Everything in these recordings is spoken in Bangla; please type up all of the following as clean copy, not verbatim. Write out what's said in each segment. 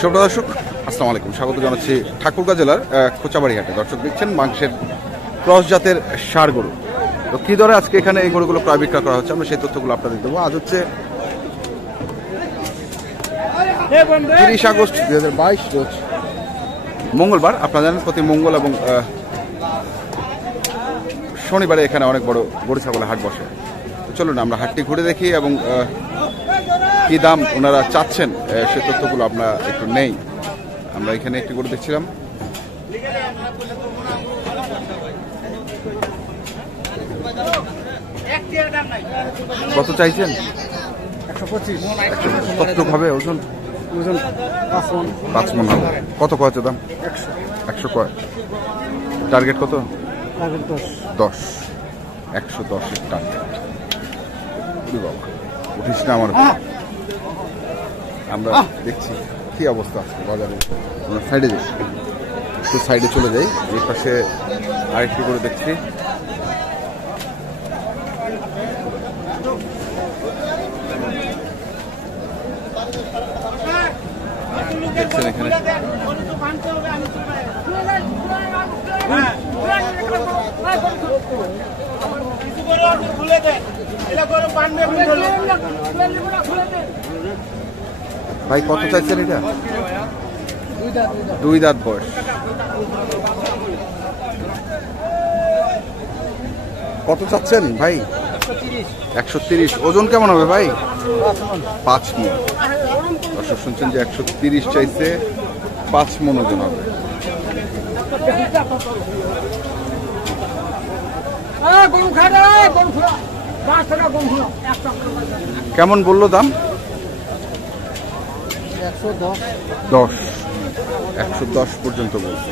সুপ্রিয় দর্শক, আসসালামু আলাইকুম। স্বাগত জানাচ্ছি ঠাকুরগাঁ জেলার খোঁচাবাড়ি হাটে। দর্শক দেখছেন মাংসের ক্রস জাতের ষাঁড় গরু। তো কি দরে আজকে এখানে এই গরুগুলো ক্রয় বিক্রয় করা হচ্ছে, আমরা সেই তথ্যগুলো আপনাদের দেবো। আজ হচ্ছে 30 আগস্ট 2022 রোজ মঙ্গলবার। আপনারা জানেন প্রতি মঙ্গল এবং শনিবারে এখানে অনেক বড় গরু ছাগলের হাট বসে। চলুন আমরা হাটটি ঘুরে দেখি এবং কি দাম ওনারা চাচ্ছেন সে তথ্যগুলো আমরা একটু নেই। আমরা এখানে একটি গরু দেখছিলাম, কত চাইছেন? 125। কতটুকু হবে ওজন? 5 মণ হবে। কত কয়েছে দাম? 100 কয়। টার্গেট কত? 10। 110 টার্গেট। উঠিস না আমার। আমরা দেখছি কি অবস্থা আছে বাজারে। আমরা সাইডে যাই, একটু সাইডে চলে যাই। এই পাশে আরেকটি করে দেখছি। দেখছেন এখানে ভাই কত চাইছেন এটা? 2 দাঁত বয়স। কত চাচ্ছেন ভাই? 130। ওজন কেমন হবে ভাই? 5 মণ। দর্শক শুনছেন যে 130 চাইছে, 5 মণ ওজন হবে। কেমন বললো দাম? 110। 110 পর্যন্ত বলছে।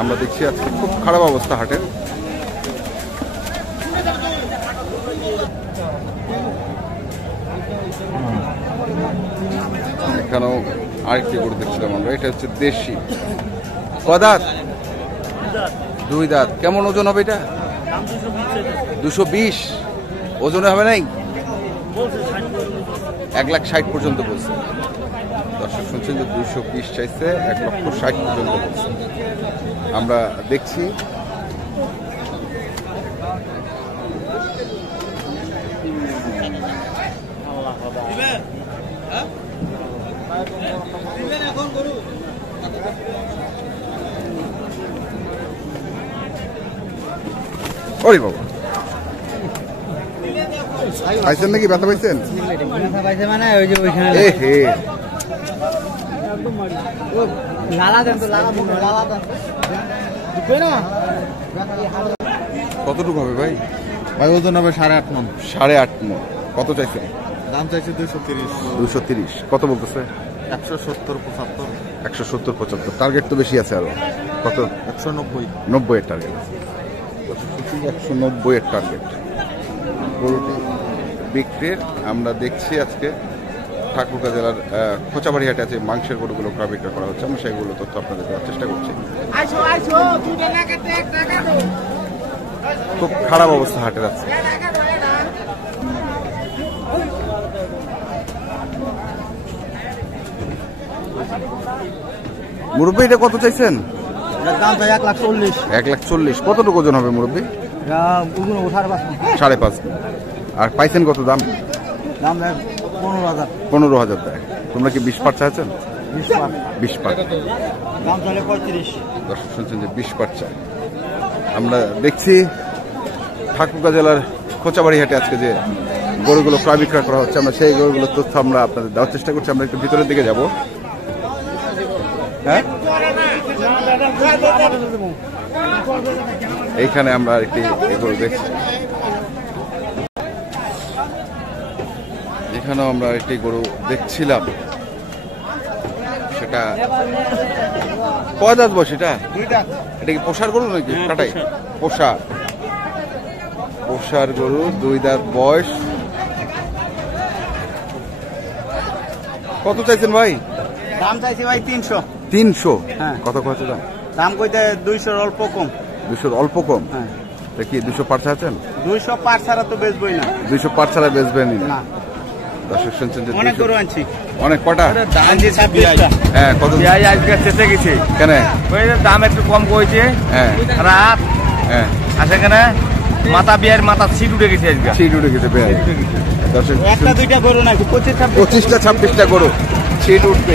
আমরা দেখছি আজকে খুব খারাপ অবস্থা হাটের। এখানেও আরেকটি গরু দেখছিলাম আমরা, এটা হচ্ছে দেশি। কদাত? 2 দাঁত। কেমন ওজন হবে এটা? 220। ওজনে হবে নাই? 1,60,000 পর্যন্ত বলছে। দর্শক শুনছেন যে 220 চাইছে, 1,60,000 পর্যন্ত বলছে। আমরা দেখছি ওরে বাবা, পাইছেন নাকি? ব্যথা পাইছেন? মানে ওই যে ওইখানে কতটুকু হবে ভাই? ভাই ওজন হবে 8.5 মণ। 8.5 মণ। কত চাইছেন? দাম চাইছে 230। 230। কত বলতেছে? 170-75। 170-75। টার্গেট তো বেশি আছে আরো। কত? 190। 90 এর টার্গেট আছে। 190 এর টার্গেট গরুটি বিক্রির। আমরা দেখছি আজকে ঠাকুরগাঁ জেলার খোঁচাবাড়ি হাটে আছে মাংসের গরুগুলো ক্রয় বিক্রয় করা হচ্ছে। আমরা সেইগুলো তথ্য আপনাদের দেওয়ার চেষ্টা করছি। খুব খারাপ অবস্থা হাটের আছে। মুরব্বী এটা কত চাইছেন? দাম চাই 1,40,000। 1,40,000। কতটুকু ওজন হবে মুরব্বী? 5.5। আর পাইছেন কত দাম? দাম 15,000। 15,000 দেয়। তোমরা কি 20 পার চাইছেন? 20 পার। দাম চাইলে 35। দর্শক শুনছেন যে 20 পার চাই। আমরা দেখছি ঠাকুরগাঁ জেলার খোঁচাবাড়ি হাটে আজকে যে গরুগুলো ক্রয় বিক্রয় করা হচ্ছে, আমরা সেই গরুগুলোর তথ্য আমরা আপনাদের দেওয়ার চেষ্টা করছি। আমরা একটু ভিতরের দিকে যাব। হ্যাঁ, এইখানে আমরা একটি গরু দেখছি। এখানেও আমরা একটি গরু দেখছিলাম। সেটা কয় দাঁত বয়স? এটা 2 দাঁত। এটা কি পোষার গরু নাকি কাটাই? পোষার গরু, 2 দাঁত বয়স। কত চাইছেন ভাই? দাম চাইছি ভাই 300। 300। হ্যাঁ। কত কত দাম? দাম কইতে 200 অল্প কম। 200 অল্প কম। হ্যাঁ। কি 200 পার চাচ্ছেন? 200 পার ছাড়া তো বেচবই না। 200 পার ছাড়া বেচবেন না? না। দর্শক শুনছেন যে অনেক গরু আনছি। অনেক কটা? আনছি 26টা। হ্যাঁ, কত? বিয়াই আজকে চেতে গেছে। কেন? ওই যে দাম একটু কম কইছে। হ্যাঁ রাত হ্যাঁ আসে কেন মাথা বিয়ার মাথা সিট উঠে গেছে আজকে। সিট উঠে গেছে বেয়াই। দর্শক একটা দুইটা গরু নাকি 25টা 25টা 26টা গরু সিট উঠবে।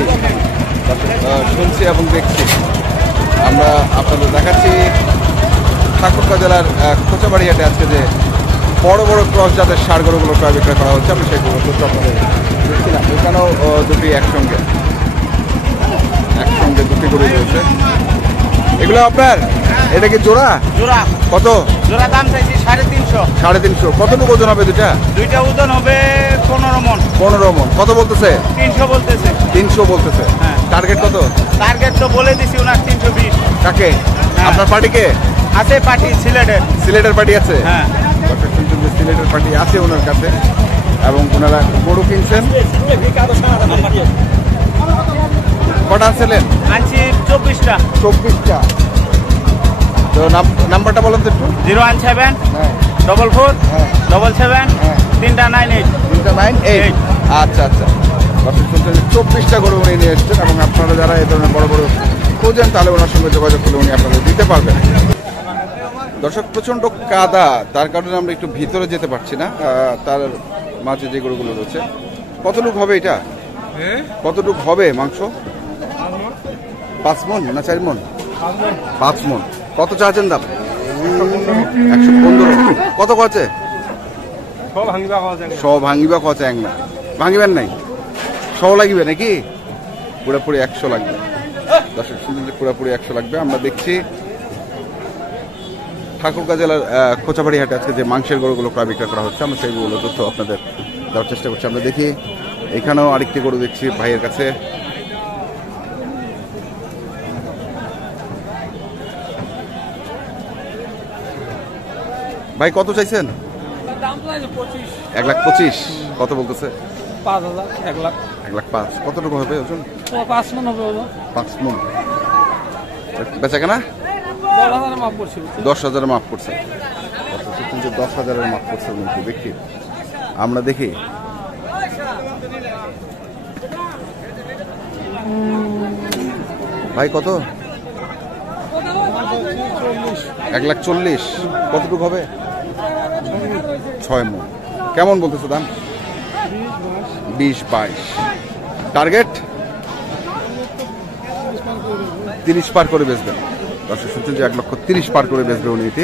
শুনছি এবং দেখছি। আমরা আপনাদের দেখাচ্ছি ঠাকুরগাঁ জেলার খোঁচাবাড়ি হাটে আজকে যে বড় বড় ক্রস জাতের ষাঁড় গরুগুলো ক্রয় বিক্রয় করা হচ্ছে। আমি সেগুলো তথ্য আপনাদের দেখছিলাম। এখানেও দুটি একসঙ্গে দুটি গরু রয়েছে। এগুলো আপনার? এটা কি জোড়া? জোড়া। কত? জোড়া দাম চাইছি 350। 350। কতটুকু ওজন হবে দুটা? দুইটা ওজন হবে 15 মণ। 15 মণ। কত বলতেছে? 300 বলতেছে। 300 বলতেছে। হ্যাঁ। টার্গেট কত? টার্গেট তো বলে দিছি ওনার 320। কাকে? হ্যাঁ। আপনার পার্টিকে? আছে পার্টি সিলেটের পার্টি আছে? হ্যাঁ। সিলেটের পার্টি আছে ওনার কাছে এবং ওনারা গরু কিনছেন। কটা আনছিলেন? আনছি 24টা। 24টা। তো নাম্বারটা বলেন তো একটু। 017 হ্যাঁ 44 হ্যাঁ 77 হ্যাঁ 398। 398। আচ্ছা আচ্ছা। দর্শক শুনছেন 24টা গরু উনি নিয়ে এসছেন এবং আপনারা যারা এই ধরনের বড় বড় খোঁজেন তাহলে ওনার সঙ্গে যোগাযোগ করলে উনি আপনাদের দিতে পারবেন। দর্শক প্রচণ্ড কাদা, তার কারণে আমরা একটু ভিতরে যেতে পারছি না। তার মাঝে যে গরুগুলো রয়েছে কতটুক হবে এটা? কতটুক হবে মাংস? 5 মণ না 4 মণ? 5 মণ। কত চাচ্ছেন দাম? 115। কত কছে? সব ভাঙিবা কছে এক না ভাঙিবেন নাই, সব লাগবে নাকি? পুরোপুরি 100 লাগবে। দর্শক শুনছেন যে পুরোপুরি 100 লাগবে। আমরা দেখছি ঠাকুরগাঁ জেলার খোঁচাবাড়ি হাটে আজকে যে মাংসের গরুগুলো প্রায় বিক্রয় করা হচ্ছে আমরা সেইগুলো তথ্য আপনাদের দেওয়ার চেষ্টা করছি। আমরা দেখি এখানেও আরেকটি গরু দেখছি ভাইয়ের কাছে। ভাই কত চাইছেন? 1,25,000। কত বলতেছে? 5,000 1 লাখ 1,05,000। কতটুকু হবে ওজন? 5 মণ হবে ওজন। 5 মণ। বেচা কেনা 10,000 মাপ করছি। 10,000 মাফ করছে। 10,000 মাফ করছে দেখি। আমরা দেখি ভাই কত? 1,40,000। কতটুকু হবে? 6 মণ। কেমন বলতেছে দাম? 20-22। টার্গেট 30 পার করে বেচবেন। দর্শক শুনছেন যে 1,30,000 পার করে বেচবে উনি এটি।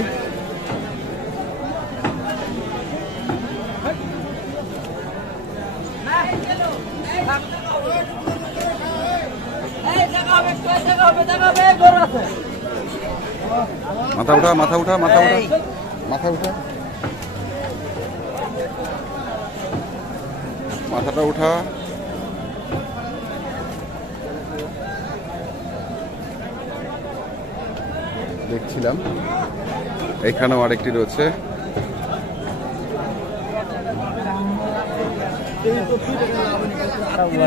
মাথা উঠা মাথা উঠা মাথা উঠা মাথা উঠা মাথাটা উঠা। দেখছিলাম এখানেও আরেকটি রয়েছে।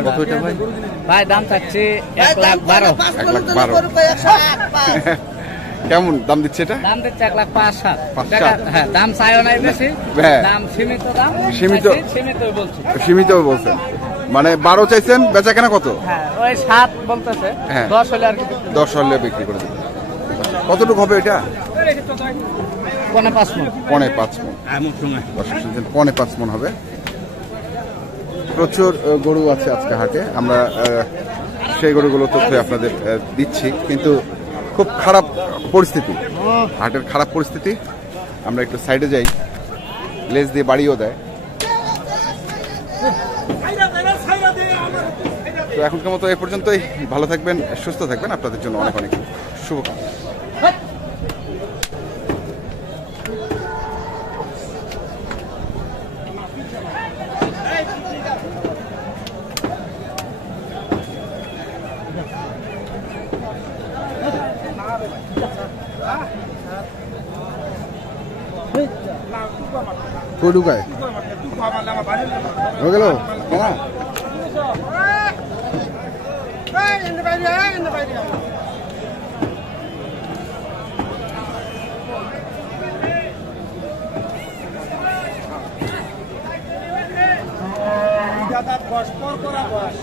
কত এটা ভাই? ভাই দাম চাচ্ছি 1,12,000। 1,12,000। কেমন দাম দিচ্ছে এটা? দাম দিচ্ছে 1,05,000 5,000। হ্যাঁ, দাম চাইও নাই বেশি। হ্যাঁ। দাম সীমিত দাম। সীমিত বলছি। সীমিত বলছেন মানে 12 চাইছেন, বেচা কেনা কত? হ্যাঁ ওই 7 বলতেছে। হ্যাঁ। 10 হলে আর কি 10 হলে বিক্রি করে দেবেন। কতটুকু হবে এটা? 5 মণ। 5.5 মণ। দর্শক শুনছেন 5.5 মণ হবে। প্রচুর গরু আছে আজকে হাটে। আমরা সেই গরুগুলো তথ্য আপনাদের দিচ্ছি, কিন্তু খুব খারাপ পরিস্থিতি, হাটের খারাপ পরিস্থিতি। আমরা একটু সাইডে যাই, লেজ দিয়ে বাড়িও দেয়। তো এখনকার মতো এ পর্যন্তই। ভালো থাকবেন, সুস্থ থাকবেন। আপনাদের জন্য অনেক অনেক শুভকামনা। কই ঢুকায় হয়ে গেল দাদা বয়স পর করা বয়স